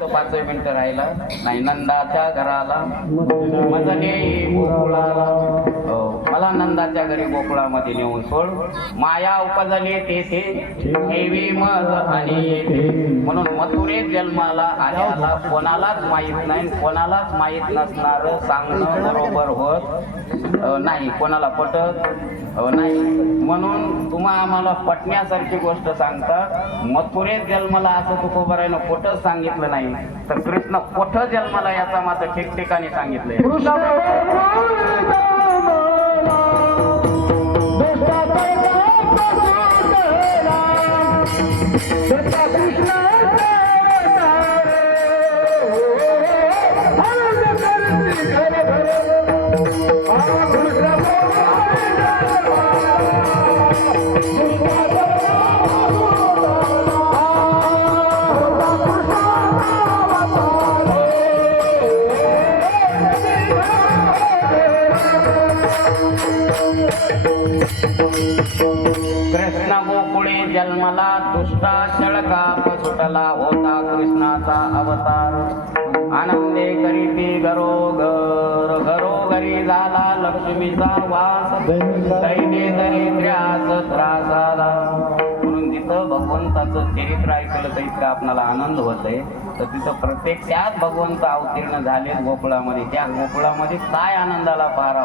तो पाच मिनिटं राहिला. नाही नंदाच्या घराला. मजा गोकुळाला हो, नंदाच्या गोकुळामध्ये नेऊन सोड. माया उपजले तेथे ठेवी मज आणि म्हणून मथुरे जन्माला आल्याला कोणालाच माहीत नाही कोणालाच माहीत नसणार सांगणं बरोबर होत नाही. कोणाला पटत नाही. म्हणून तुम्हा आम्हाला पटण्यासारखी गोष्ट सांगता मथुरे जन्माला असं तुकोबरायनं खोटं सांगितलं नाही. तर कृष्ण कुठं जन्माला याचा मात्र ठिकठिकाणी सांगितलंय. जन्मला दुष्टा शळका पसुटला होता कृष्णाचा अवतार. आनंदे करीती घरोघर लक्ष्मीचा वास दैने दरिद्र्यास त्रास म्हणून तिथं भगवंताचं चरित्र ऐकलं तर इतका आपणाला आनंद होतोय. तर तिथं प्रत्येक त्याच भगवंत अवतीर्ण झाले गोकुळामध्ये त्या गोकुळामध्ये काय आनंदाला पारा.